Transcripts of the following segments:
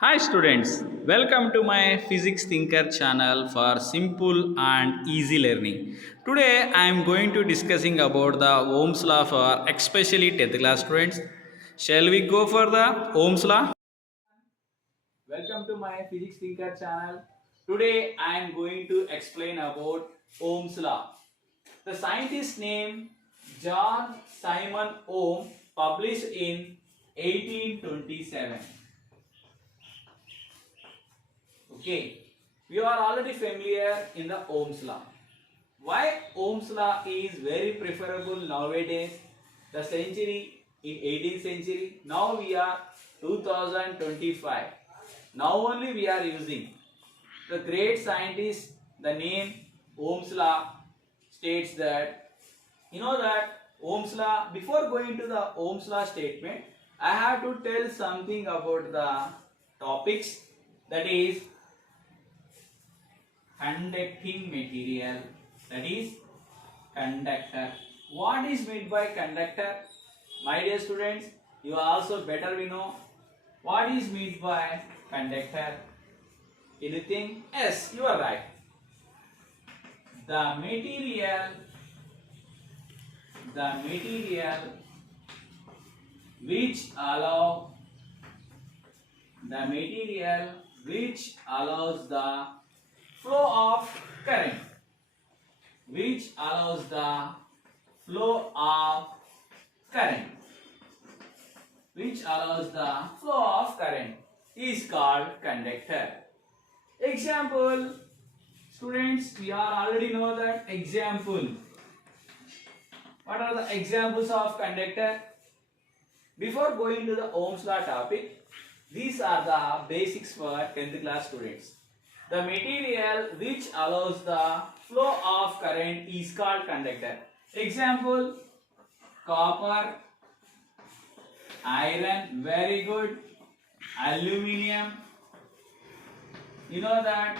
Hi students, welcome to my Physics Thinker channel for simple and easy learning. Today I am going to discussing about the Ohm's law for especially 10th class students. Shall we go for the Ohm's law? Welcome to my Physics Thinker channel. Today I am going to explain about Ohm's law. The scientist name John Simon Ohm published in 1827. Okay, we are already familiar in the Ohm's law. Why Ohm's law is very preferable nowadays? The century in 18th century. Now we are 2025. Now only we are using the great scientist. The name Ohm's law states that that Ohm's law. Before going to the Ohm's law statement, I have to tell something about the topics. That is conducting material, that is conductor. What is meant by conductor? My dear students, you also better we know what is meant by conductor. Anything? Yes, you are right. The material, the material which allow the material which allows the flow of current, which allows the flow of current, which allows the flow of current is called conductor. Example, students, we are already know that example. What are the examples of conductor? Before going to the Ohm's law topic, these are the basics for 10th class students. The material which allows the flow of current is called conductor. Example, copper, iron, very good, aluminium. You know that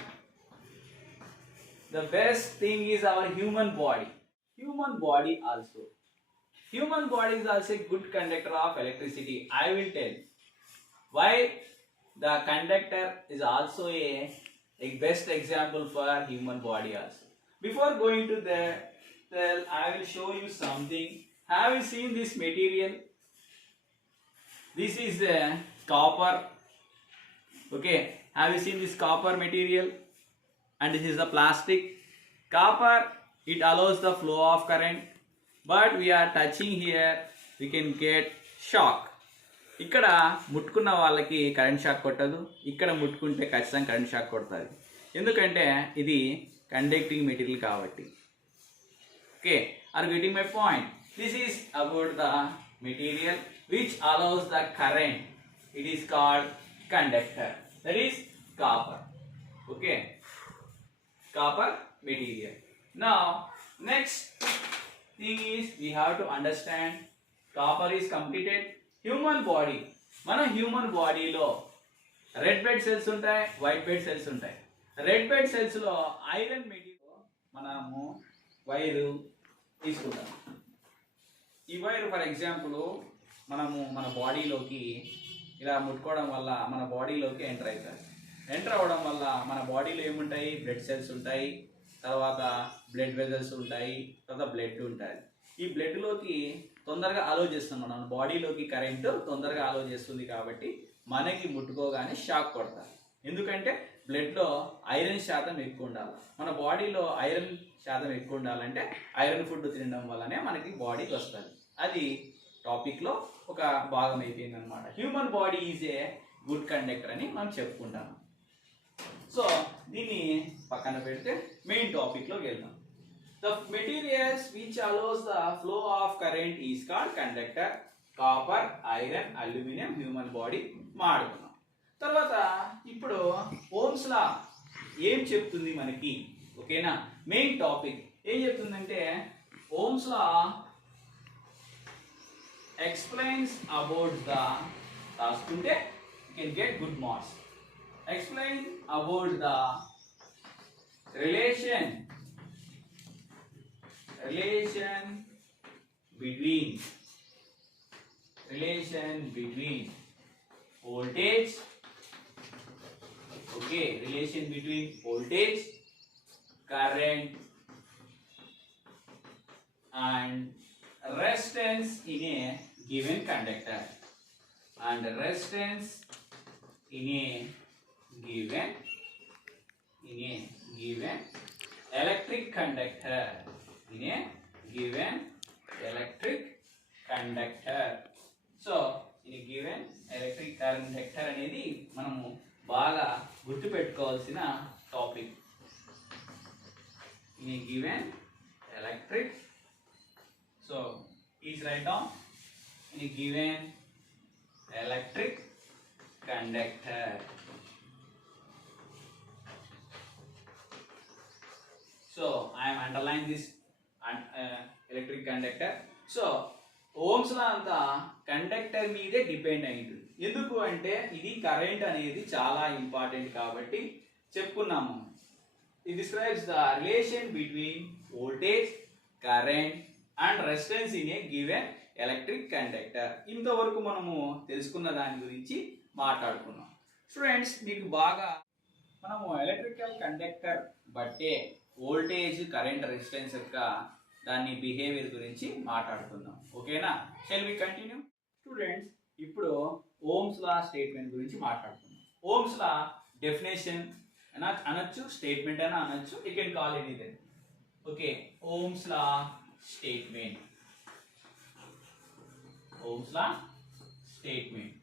the best thing is our human body. Human body also. Human body is also a good conductor of electricity. I will tell why the conductor is also a best example for human body also. Before going to the tell, I will show you something. Have you seen this material? This is copper. Okay, have you seen this copper material? And this is the plastic. Copper, it allows the flow of current, but we are touching here, we can get shock. ఇక్కడ ముట్టుకున్న వాళ్ళకి current shock కొట్టదు, ఇక్కడ ముట్టుకుంటే ఖచ్చితంగా current shock కొడుతుంది. ఎందుకంటే ఇది conducting material కాబట్టి. Okay, are getting my point? This is about the material which allows the current. It is called conductor. That is copper. Okay, copper material. Now next thing is we have to understand copper is completed. Human body, మన human బాడీలో red blood cells ఉంటాయి, white blood cells ఉంటాయి. Red blood సెల్స్లో iron material మనము wire తీసుకుంటాం. ఈ wire for example మనము మన బాడీలోకి ఇలా ముట్టుకోవడం వల్ల మన బాడీలోకి ఎంటర్ అవుతుంది. ఎంటర్ అవ్వడం వల్ల మన బాడీలో ఏముంటాయి? బ్లడ్ సెల్స్ ఉంటాయి, తర్వాత బ్లడ్ వెజల్స్ ఉంటాయి, తర్వాత బ్లడ్ ఉంటుంది. ఈ బ్లడ్లోకి తొందరగా అలో చేస్తుంది, మన బాడీలోకి కరెంటు తొందరగా అలో చేస్తుంది. కాబట్టి మనకి ముట్టుకోగానే షాక్ కొడతారు. ఎందుకంటే బ్లడ్లో ఐరన్ శాతం ఎక్కువ ఉండాలి. మన బాడీలో ఐరన్ శాతం ఎక్కువ ఉండాలంటే ఐరన్ ఫుడ్ తినడం వల్లనే మనకి బాడీకి వస్తుంది. అది టాపిక్లో ఒక భాగం అయిపోయింది అనమాట. Human body is a good conductor అని మనం చెప్పుకుంటాము. సో దీన్ని పక్కన పెడితే మెయిన్ టాపిక్లోకి వెళ్దాం. The materials which allows the flow of current is called conductor. Copper, iron, aluminum, human body మాడుకున్నాం. తర్వాత ఇప్పుడు ఓమ్స్ లా ఏం చెప్తుంది మనకి? ఓకేనా, మెయిన్ టాపిక్ ఏం చెప్తుందంటే Ohm's law explains about the రాసుకుంటే you can get good marks. Explain about the relation between voltage relation between voltage, current and resistance in a given conductor, and resistance in a given electric conductor, in a given electric conductor. So in a given electric conductor అనేది మనము బాగా గుర్తుపెట్టుకోవాల్సిన topic. In a given electric, so please write down, in a given electric conductor. So I am underlining this electric conductor. So Ohm's law అంతా conductor మీదే depend అయింది. ఎందుకు అంటే ఇది కరెంట్ అనేది చాలా ఇంపార్టెంట్ కాబట్టి చెప్పుకున్నాము. It describes the relation between voltage, current and resistance in a given electric conductor. ఇంతవరకు మనము తెలుసుకున్న దాని గురించి మాట్లాడుకున్నాం. స్టూడెంట్స్, మీకు బాగా మనము ఎలక్ట్రికల్ కండక్టర్ బట్టే వోల్టేజ్, కరెంట్, రెసిస్టెన్స్ యొక్క దాని బిహేవియర్ గురించి మాట్లాడుకుందాం. ఓకేనా? Shall we continue? స్టూడెంట్స్, ఇప్పుడు ఓమ్స్ లా స్టేట్మెంట్ గురించి మాట్లాడుకుందాం. ఓమ్స్ లా డెఫినేషన్ అనొచ్చు, స్టేట్మెంట్ అయినా అనొచ్చు, you can call anything. Okay, Ohm's law statement. Ohm's law statement.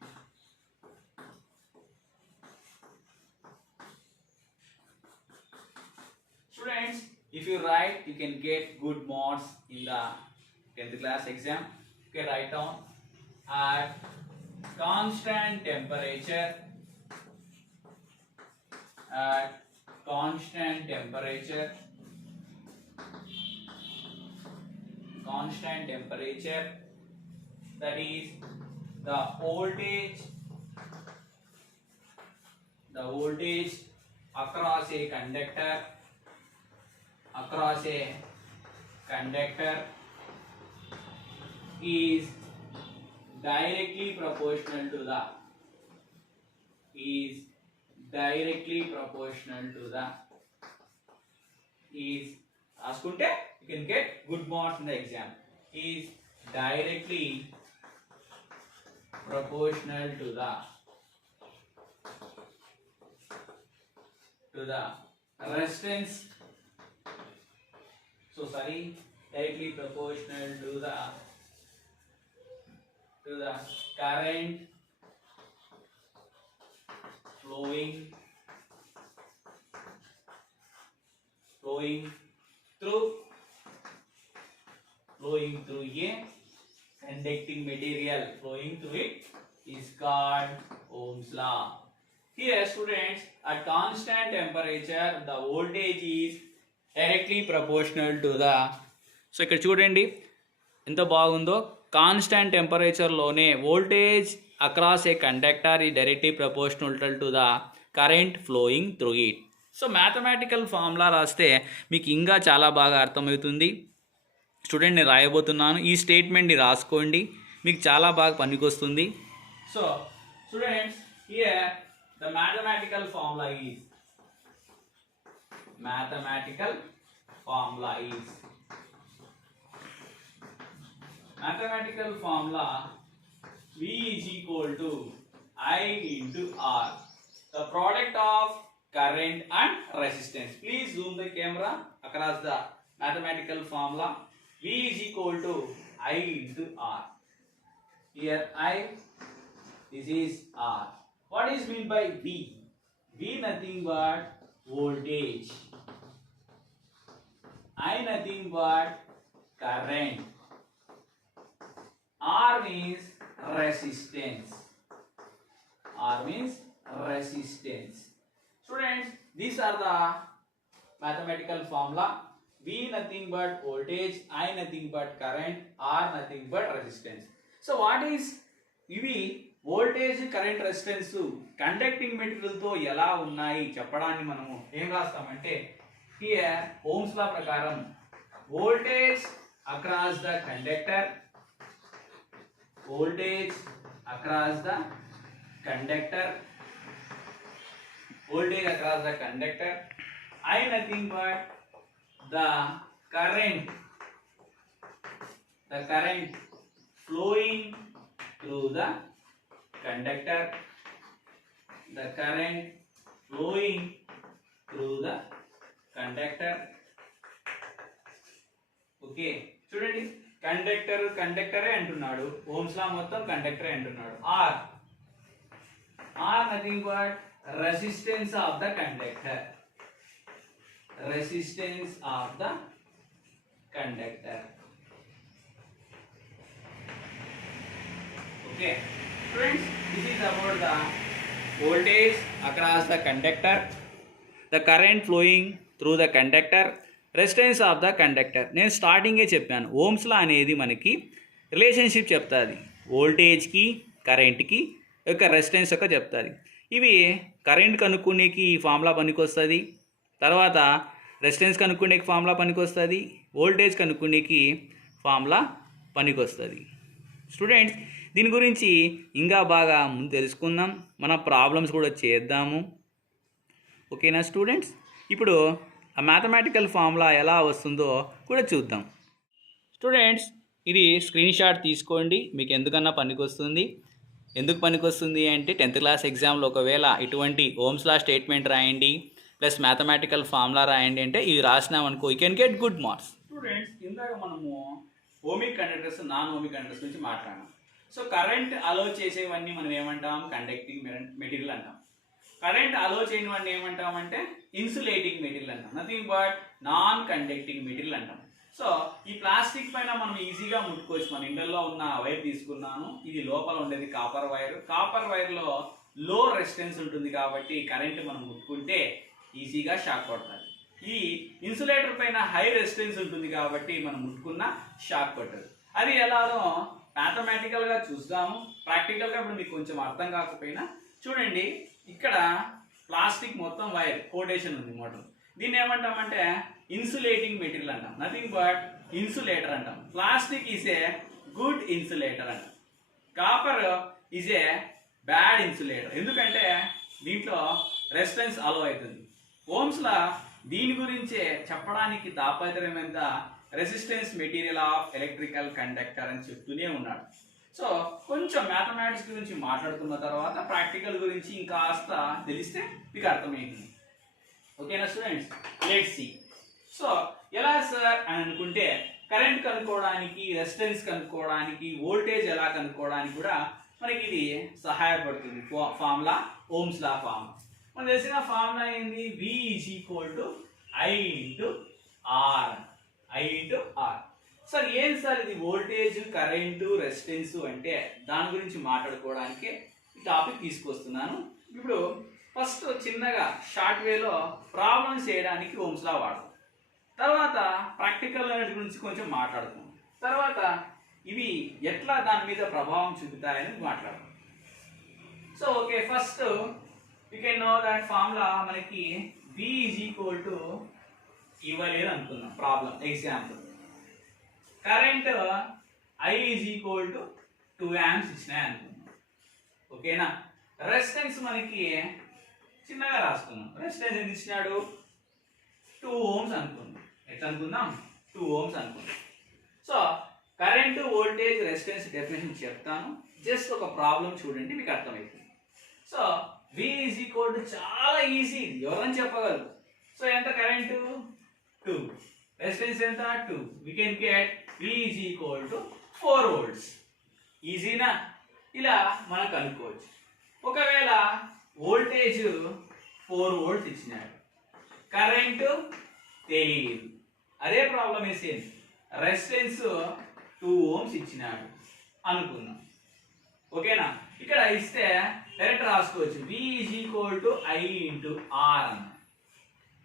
Students, if you write, you can get good marks in the 10th class exam. You can write down at constant temperature, at constant temperature, that is the voltage across a conductor is directly proportional to the askunte you can get good marks in the exam. Is directly proportional to the resistance. Directly proportional to the current flowing through a conducting material. Flowing through it is called Ohm's law. Here, students, at constant temperature the voltage is directly proportional to the. So ఇక్కడ చూడండి ఎంత బాగుందో. Constant టెంపరేచర్లోనే voltage across a conductor is directly proportional to the current flowing through it. So mathematical formula రాస్తే మీకు ఇంకా చాలా బాగా అర్థమవుతుంది. స్టూడెంట్, నేను రాయబోతున్నాను. ఈ స్టేట్మెంట్ని రాసుకోండి, మీకు చాలా బాగా పనికొస్తుంది. So students, here the mathematical formula is V is equal to I into R, the product of current and resistance. Please zoom the camera across the mathematical formula. V is equal to I into R. Here I, this is R. What is meant by V? V nothing but voltage. I nothing but current. R means resistance. Students, these are the mathematical formula. V nothing but voltage, I nothing but current, R nothing but resistance. So what is ఇవి voltage, current, resistance conducting material తో ఎలా ఉన్నాయి చెప్పడాన్ని మనము ఏం రాస్తామంటే, here Ohm's లా ప్రకారం voltage across the conductor, voltage across the conductor. I nothing but the current flowing through the conductor, the current flowing through the conductor. Okay చూడండి, కండక్టరే అంటున్నాడు, Ohm's law మొత్తం కండక్టరే అంటున్నాడు. Are nothing but resistance of the conductor, okay friends, this is about the voltage across the conductor, the current flowing through the conductor, resistance of the conductor. నేను స్టార్టింగే చెప్పాను, Ohm's లా అనేది మనకి రిలేషన్షిప్ చెప్తుంది, వోల్టేజ్కి కరెంట్కి యొక్క రెసిస్టెన్స్ యొక్క చెప్తుంది. ఇవి కరెంట్ కనుక్కునేకి ఈ ఫార్ములా పనికొస్తుంది, తర్వాత రెసిస్టెన్స్ కనుక్కునేకి ఫార్ములా పనికొస్తుంది, వోల్టేజ్ కనుక్కునేకి ఫార్ములా పనికొస్తుంది. స్టూడెంట్స్, దీని గురించి ఇంకా బాగా ముందు తెలుసుకుందాం, మన ప్రాబ్లమ్స్ కూడా చేద్దాము. ఓకేనా స్టూడెంట్స్? ఇప్పుడు ఆ మ్యాథమెటికల్ ఫార్ములా ఎలా వస్తుందో కూడా చూద్దాం. స్టూడెంట్స్, ఇది స్క్రీన్ షాట్ తీసుకోండి, మీకు ఎందుకన్నా పనికొస్తుంది. ఎందుకు పనికొస్తుంది అంటే 10th క్లాస్ ఎగ్జామ్లో ఒకవేళ ఇటువంటి ఓమ్స్ లా స్టేట్మెంట్ రాయండి ప్లస్ మ్యాథమెటికల్ ఫార్ములా రాయండి అంటే ఇది రాసినామనుకో, you can get good marks. Students, ఇందాక మనము ohmic conductors, non ohmic conductors గురించి మాట్లాడాం. సో కరెంట్ అలో చేసేవన్నీ మనం ఏమంటాం? కండక్టింగ్ మెటీరియల్ అంటాం. కరెంట్ అలో చేయనివన్నీ ఏమంటామంటే ఇన్సులేటింగ్ మెటీరియల్ అంటాం. Nothing but non conducting material అంటాం. సో ఈ ప్లాస్టిక్ పైన మనం ఈజీగా ముట్టుకోవచ్చు. మన ఇండల్లో ఉన్న వైర్ తీసుకున్నాను, ఇది లోపల ఉండేది కాపర్ వైర్. కాపర్ వైర్లో లో రెసిస్టెన్స్ ఉంటుంది కాబట్టి కరెంట్ మనం ముట్టుకుంటే ఈజీగా షాక్ కొడుతుంది. ఈ ఇన్సులేటర్ పైన హై రెసిస్టెన్స్ ఉంటుంది కాబట్టి మనం ముట్టుకున్న షాక్ కొట్టదు. అది ఎలానో మ్యాథమెటికల్గా చూద్దాము, ప్రాక్టికల్గా ఇప్పుడు మీకు కొంచెం అర్థం కాకపోయినా చూడండి. ఇక్కడ ప్లాస్టిక్ మొత్తం వైర్ కోటేషన్ ఉంది మోటార్, దీన్ని ఏమంటామంటే ఇన్సులేటింగ్ మెటీరియల్ అంటాం. నథింగ్ బట్ ఇన్సులేటర్ అంటాం. Plastic is a good insulator అంటాం. Copper is a bad insulator, ఎందుకంటే దీంట్లో రెసిస్టెన్స్ అలో అవుతుంది. ఓమ్స్లా దీని గురించే చెప్పడానికి తాపత్రయం ఎంత, resistance material of electrical conductor అని చెప్తూనే ఉన్నాడు. సో కొంచెం మ్యాథమెటిక్స్ గురించి మాట్లాడుకున్న తర్వాత ప్రాక్టికల్ గురించి ఇంకాస్త తెలిస్తే మీకు అర్థమవుతుంది. ఓకేనా స్టూడెంట్స్? Let's see. సో ఎలా సార్ అని అనుకుంటే కరెంట్ కనుక్కోవడానికి, రెసిస్టెన్స్ కనుక్కోవడానికి, వోల్టేజ్ ఎలా కనుక్కోవడానికి కూడా మనకి ఇది సహాయపడుతుంది. ఫార్ములా ఓమ్స్ లా ఫార్ములా మనకు తెలిసిన ఫార్ములా ఏంది? V = I × R. సార్ ఏం సార్ ఇది వోల్టేజ్, కరెంటు, రెసిస్టెన్స్ అంటే దాని గురించి మాట్లాడుకోవడానికి ఈ టాపిక్ తీసుకొస్తున్నాను. ఇప్పుడు ఫస్ట్ చిన్నగా షార్ట్ వేలో ప్రాబ్లమ్స్ చేయడానికి ఓమ్స్ లా వాడతాం, తర్వాత ప్రాక్టికల్ గురించి కొంచెం మాట్లాడుతాం, తర్వాత ఇవి ఎట్లా దాని మీద ప్రభావం చూపుతాయని మాట్లాడతాం. So okay, first you can know that formula మనకి V = ఇవ్వలేదు అనుకుందాం. Problem example current I = 2 amps ఇచ్చినాయి అనుకుందాం. ఓకేనా? రెసిస్టెన్స్ మనకి చిన్నగా రాసుకున్నాం. రెసిస్టెన్స్ ఎంత ఇచ్చినాడు? 2 ohms అనుకుందాం. ఎట్లా అనుకుందాం? 2 ohms అనుకుందాం. So current, voltage, resistance definition చెప్తాను, జస్ట్ ఒక ప్రాబ్లం చూడండి, మీకు అర్థమవుతుంది. సో V = చాలా ఈజీ, ఎవరైనా చెప్పగలరు. సో ఎంత కరెంటు? 2. రెసిస్టెన్స్ ఎంత? 2. we can get V = 4 volts. ఈజీనా? ఇలా మనం కనుక్కోవచ్చు. ఒకవేళ వోల్టేజ్ 4 volts ఇచ్చినాడు, కరెంటు తెలియదు, అదే ప్రాబ్లం వేసేది. రెసిస్టెన్స్ 2 ohms ఇచ్చినాడు అనుకుందాం. ఓకేనా? ఇక్కడ ఇస్తే డైరెక్ట్ రాసుకోవచ్చు, V = I × R అన్న.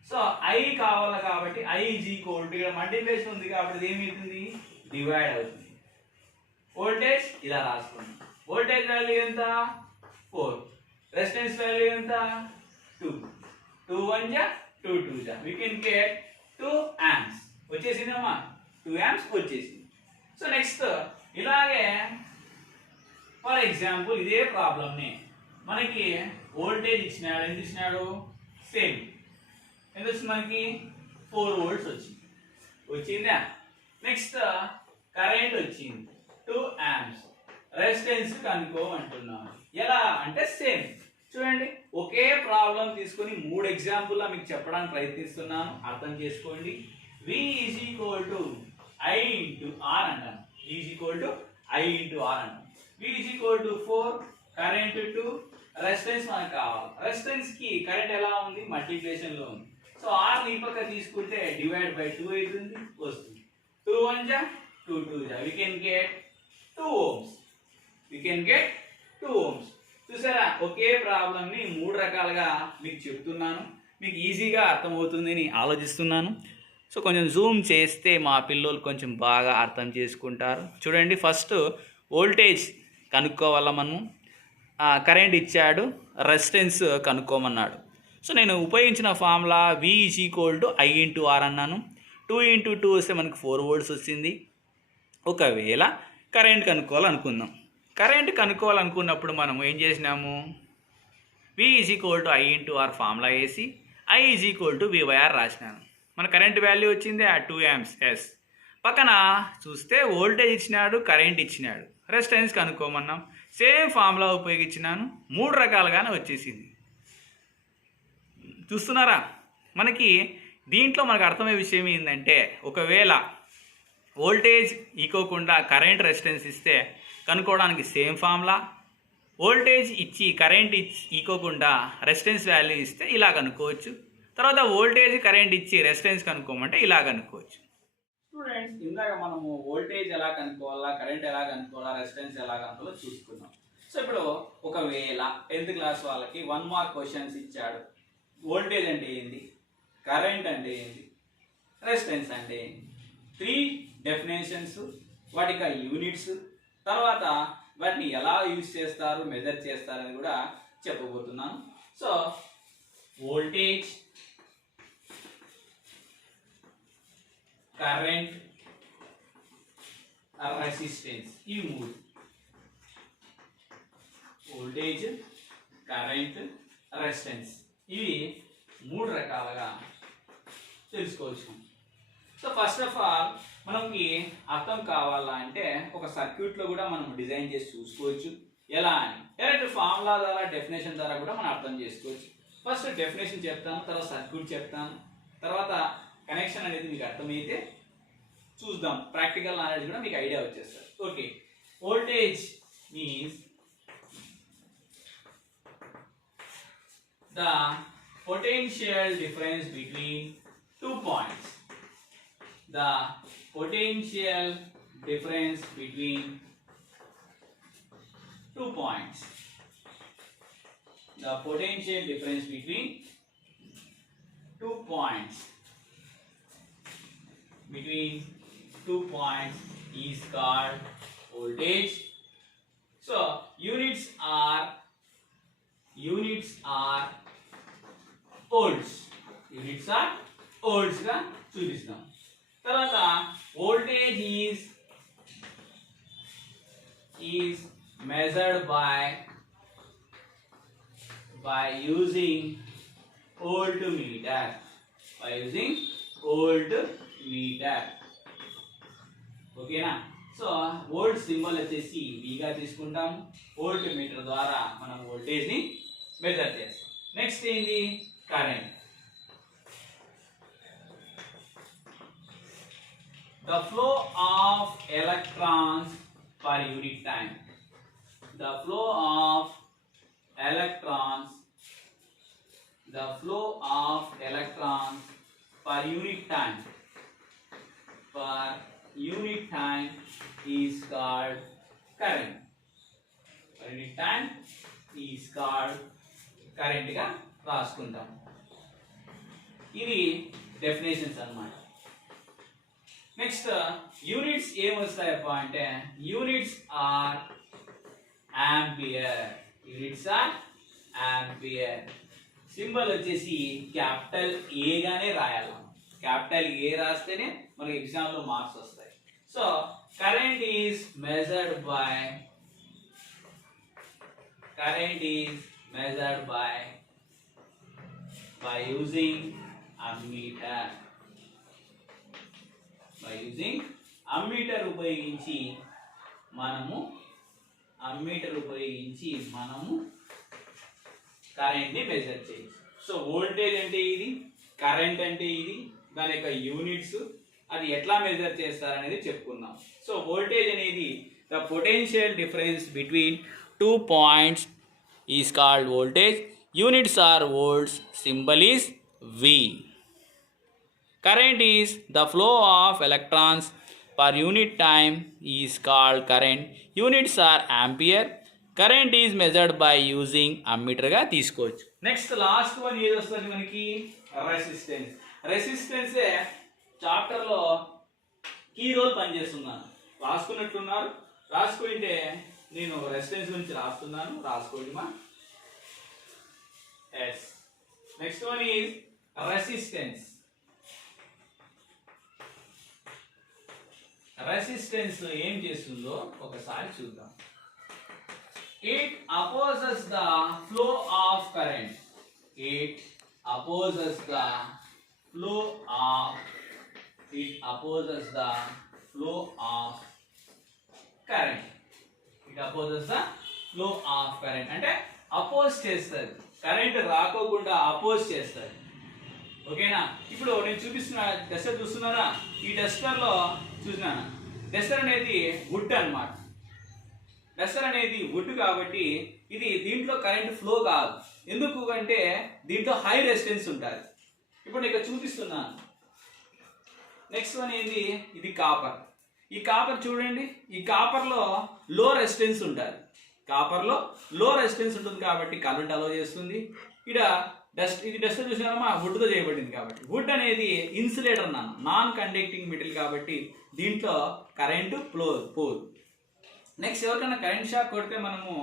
సో I కావాలి కాబట్టి I = ఇక్కడ మల్టిప్లికేషన్ ఉంది కాబట్టి ఏమవుతుంది? డివైడ్ అవుతుంది. వోల్టేజ్ ఇలా రాసుకోండి. వోల్టేజ్ వాల్యూ ఎంత? 4. రెసిస్టెన్స్ వాల్యూ ఎంత? 2. 2 1 = 2 2 = we can get 2 amps. వచ్చేసిందమ్మా, 2 amps వచ్చేసింది. సో నెక్స్ట్ ఇలాగే ఫర్ ఎగ్జాంపుల్ ఇదే ప్రాబ్లమ్ని మనకి వోల్టేజ్ ఇచ్చినాడు, ఎంత ఇచ్చినాడు? సేమ్ ఎంత వచ్చింది మనకి 4 volts వచ్చిందా. నెక్స్ట్ కరెంట్ వచ్చింది 2 amps. రెసిస్టెన్స్ కనుక్కో అంటున్నాను. ఎలా అంటే సేమ్ చూడండి, ఒకే ప్రాబ్లం తీసుకొని 3 ఎగ్జాంపుల్ మీకు చెప్పడానికి ప్రయత్నిస్తున్నాను, అర్థం చేసుకోండి. V is equal to I into R అంటాను. V is equal to I into R అంటాను. V is equal to 4, current 2, resistance మనకు కావాలి. రెసిస్టెన్స్ కి కరెంట్ ఎలా ఉంది, మల్టిప్లికేషన్ లో ఉంది. సో R ని పక్క తీసుకుంటే డివైడ్ బై 2 అవుతుంది, వస్తుంది. 2 1 ja 2 2 ja, we can get 2 ohms. We can get 2 ohms. చూసారా, ఒకే ప్రాబ్లం ని 3 రకాలుగా మీకు చెప్తున్నాను, మీకు ఈజీగా అర్థమవుతుందని ఆలోచిస్తున్నాను. సో కొంచెం జూమ్ చేస్తే మా పిల్లలు కొంచెం బాగా అర్థం చేసుకుంటారు. చూడండి, ఫస్ట్ వోల్టేజ్ కనుక్కోవాలా మనము. కరెంట్ ఇచ్చాడు, రెసిస్టెన్స్ కనుక్కోమన్నాడు. సో నేను ఉపయోగించిన formula V is equal to I into R అన్నాను. 2 into 2 వస్తే మనకి 4 volts వచ్చింది. ఒకవేళ కరెంట్ కనుక్కోవాలనుకుందాం. కరెంట్ కనుక్కోవాలనుకున్నప్పుడు మనం ఏం చేసినాము, V is equal to I into R formula వేసి I is equal to V by R రాసినాను. మన కరెంట్ వాల్యూ వచ్చింది 2 amps. ఎస్, పక్కన చూస్తే వోల్టేజ్ ఇచ్చినాడు, కరెంట్ ఇచ్చినాడు, రెసిస్టెన్స్ కనుక్కోమన్నాం. సేమ్ ఫార్ములా ఉపయోగించినాను, 3 రకాలుగానే వచ్చేసింది. చూస్తున్నారా, మనకి దీంట్లో మనకు అర్థమయ్యే విషయం ఏంటంటే, ఒకవేళ వోల్టేజ్ ఈకోకుండా కరెంట్ రెసిస్టెన్స్ ఇస్తే కనుక్కోవడానికి సేమ్ ఫార్ములా, వోల్టేజ్ ఇచ్చి కరెంట్ ఈకోకుండా రెసిస్టెన్స్ వాల్యూ ఇస్తే ఇలా కనుక్కోవచ్చు. తర్వాత వోల్టేజ్ కరెంట్ ఇచ్చి రెసిస్టెన్స్ కనుక్కోమంటే ఇలా కనుక్కోవచ్చు. స్టూడెంట్స్, ఇందాక మనము వోల్టేజ్ ఎలా కనుక్కోవాలా, కరెంట్ ఎలా కనుక్కోవాలా, రెసిస్టెన్స్ ఎలా కనుక్కోవాలో చూసుకున్నాం. సో ఇప్పుడు ఒకవేళ 10th క్లాస్ వాళ్ళకి 1 మార్క్ క్వశ్చన్స్ ఇచ్చాడు. వోల్టేజ్ అంటే ఏంది, కరెంట్ అంటే ఏంది, రెసిస్టెన్స్ అంటే ఏంది, 3 డెఫినేషన్స్, వాటి యొక్క యూనిట్స్, తర్వాత వాటిని ఎలా యూజ్ చేస్తారు, మెజర్ చేస్తారని కూడా చెప్పబోతున్నాను. సో వోల్టేజ్, కరెంట్, రెసిస్టెన్స్, ఈ 3. వోల్టేజ్, కరెంట్, రెసిస్టెన్స్, ఇవి 3 రకాలుగా తెలుసుకోవచ్చు. సో ఫస్ట్ ఆఫ్ ఆల్ మనకి అర్థం కావాలా అంటే ఒక సర్క్యూట్లో కూడా మనం డిజైన్ చేసి చూసుకోవచ్చు. ఎలా అని డైరెక్ట్ ఫార్ములా ద్వారా, డెఫినేషన్ ద్వారా కూడా మనం అర్థం చేసుకోవచ్చు. ఫస్ట్ డెఫినేషన్ చెప్తాను, తర్వాత సర్క్యూట్ చెప్తాను, తర్వాత కనెక్షన్ అనేది మీకు అర్థమైతే చూద్దాం. ప్రాక్టికల్ నాలెడ్జ్ కూడా మీకు ఐడియా వచ్చేస్తుంది. Okay, voltage means the potential difference between 2 points. The potential difference between 2 points. The potential difference between 2 points. Between 2 points is called voltage. So units are volts. Units are volts గా చూపిస్తాం. తర్వాత voltage is measured by using voltmeter. By using voltmeter. ఓకేనా. So volt symbol వచ్చేసి V గా తీసుకుంటాము. Volt meter ద్వారా మనం voltage ని మెజర్ చేస్తాం. నెక్స్ట్ ఏంటి, current. The flow of electrons per unit time. The flow of electrons per unit time. Per unit time is called current. Per unit time is called current గా రాసుకుంటాం. ఇది definitions అన్నమాట. Next units ఏమొస్తాయప్ప అంటే units are ampere. Units are ampere. Symbol వచ్చేసి capital A గానే రాయాలి. Capital ఏ రాస్తేనే మనకి ఎగ్జామ్ లో మార్క్స్ వస్తాయి. So current is measured by by using ammeter. By using ammeter ఉపయోగించి మనము కరెంట్ ని మెజర్ చేయొచ్చు. సో వోల్టేజ్ అంటే ఇది, కరెంట్ అంటే ఇది, దాని యొక్క యూనిట్స్, అది ఎట్లా మెజర్ చేస్తారనేది చెప్పుకుందాం. సో వోల్టేజ్ అనేది the potential difference between 2 points is called voltage. Units are volts, symbol is V. Current is the flow of electrons per unit time is called current. Units are ampere. Current is measured by using ammeter గా తీసుకోవచ్చు. Next last one ఏది వస్తుంది మనకి, resistance. Resistance chapter లో key role పనిచేస్తున్నాను. రాసుకున్నట్లున్నారు, రాసుకుంటే నేను రెసిస్టెన్స్ గురించి రాస్తున్నాను, రాసుకోండి మా. Yes. Next one is resistance. Resistance ఏం చేస్తుందో ఒకసారి చూద్దాం. It opposes the flow of current. It opposes the flow of current. It opposes the flow of current అంటే అపోజ్ చేస్తుంది, కరెంట్ రాకోకుండా అపోజ్ చేస్తుంది. ఓకేనా? ఇప్పుడు నేను చూపిస్తున్న డస్టర్ చూస్తున్నారా, ఈ డస్టర్ లో చూసినాను. డస్టర్ అనేది వుడ్ అన్నమాట. డస్టర్ అనేది వుడ్ కాబట్టి ఇది దీంట్లో కరెంట్ ఫ్లో కాదు. ఎందుకు అంటే దీంట్లో హై రెసిస్టెన్స్ ఉంటుంది. ఇప్పుడు నేను చూపిస్తున్నాను. నెక్స్ట్ వన్ ఏంది, ఇది కాపర్. ఈ కాపర్ చూడండి, ఈ కాపర్లో లో రెసిస్టెన్స్ ఉంటుంది. కాపర్లో లో రెసిస్టెన్స్ ఉంటుంది కాబట్టి కరెంట్ అలో చేస్తుంది. ఇక్కడ ఇది డస్ట్ చూసినామా, వుడ్తో చేయబడింది కాబట్టి. వుడ్ అనేది ఇన్సులేటర్ నాన్ కండక్టింగ్ మెటీరియల్ కాబట్టి దీంట్లో కరెంటు పోదు. నెక్స్ట్ ఎవరికైనా కరెంట్ షాక్ కొడితే మనము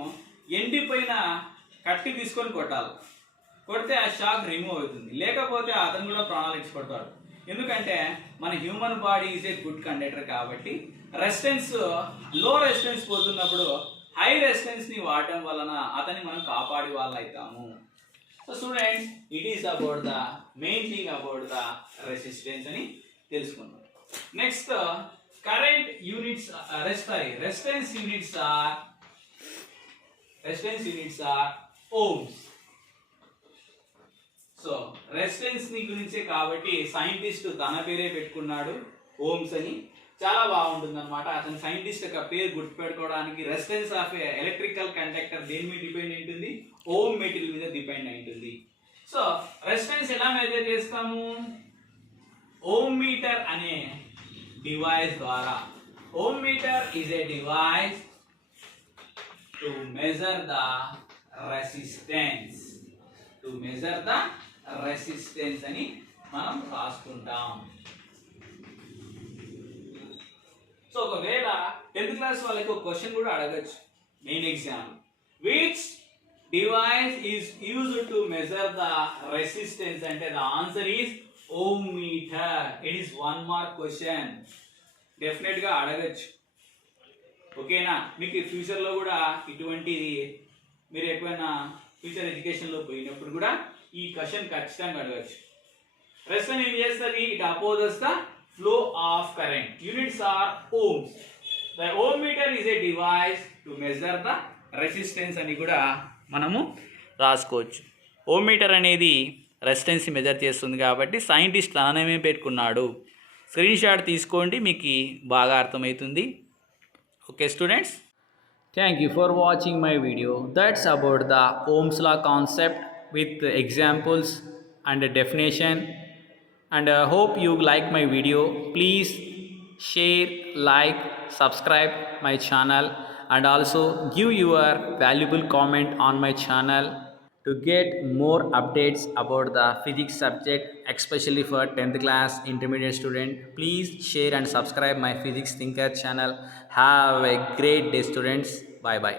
ఎండిపోయిన కట్టి తీసుకొని కొట్టాలి. కొడితే ఆ షాక్ రిమూవ్ అవుతుంది, లేకపోతే అతను కూడా ప్రాణాలు ఇచ్చిపడతాడు. ఎందుకంటే మన human body is a good conductor కాబట్టి రెసిస్టెన్స్ లో రెసిస్టెన్స్ పోతున్నప్పుడు హై రెసిస్టెన్స్ ని వాడటం వలన అతన్ని మనం కాపాడే వాళ్ళు అవుతాము. So students, it is about the main thing about the resistance అని తెలుసుకున్నాం. Next current units, resistance units are ohms. So resistance ని గురించే కాబట్టి సైంటిస్ట్ తన పేరే పెట్టుకున్నాడు ఓమ్స్ అని. చాలా బాగుంటుంది అనమాట. అతను సైంటిస్ట్ యొక్క పేరు గుర్తుపెట్టుకోవడానికి రెసిస్టెన్స్ ఆఫ్ ఎలక్ట్రికల్ కండక్టర్ దేని మీద డిపెండ్ అయి ఉంటుంది, ఓమ్ మెటీరియల్ మీద డిపెండ్ అయి ఉంటుంది. సో రెసిస్టెన్స్ ఎలా మెజర్ చేస్తాము, ఓమ్ మీటర్ అనే డివైస్ ద్వారా. Ohm meter is a device to measure the resistance. అని మనం రాసుకుంటాం. సో ఒకవేళ 10th క్లాస్ వాళ్ళకి ఒక క్వశ్చన్ కూడా అడగచ్చు main exam. Which device is used to measure the resistance అంటే the answer is ohm meter. It is 1 mark question. Definite గా అడగచ్చు. ఓకేనా? మీకు ఫ్యూచర్ లో కూడా ఇటువంటిది మీరు ఎప్పుడైనా ఫ్యూచర్ ఎడ్యుకేషన్ లో పోయినప్పుడు కూడా ఈ క్వశ్చన్ ఖచ్చితంగా అడగచ్చు. రెసిస్టెన్స్ ఏం చేస్తుంది, it opposes the flow of current. Units are ohms. The ohm meter is a device to measure the resistance అని కూడా మనము రాసుకోవచ్చు. ఓమ్ మీటర్ అనేది రెసిస్టెన్స్ మెజర్ చేస్తుంది కాబట్టి సైంటిస్ట్ తననే పెట్టుకున్నాడు. స్క్రీన్ షాట్ తీసుకోండి, మీకు బాగా అర్థమవుతుంది. Okay students, thank you for watching my video. That's about the Ohm's law concept with examples and a definition, and hope you like my video. Please share, like, subscribe my channel, and also give your valuable comment on my channel to get more updates about the physics subject, especially for 10th class intermediate student. Please share and subscribe my Physics Thinker channel. Have a great day students. Bye bye.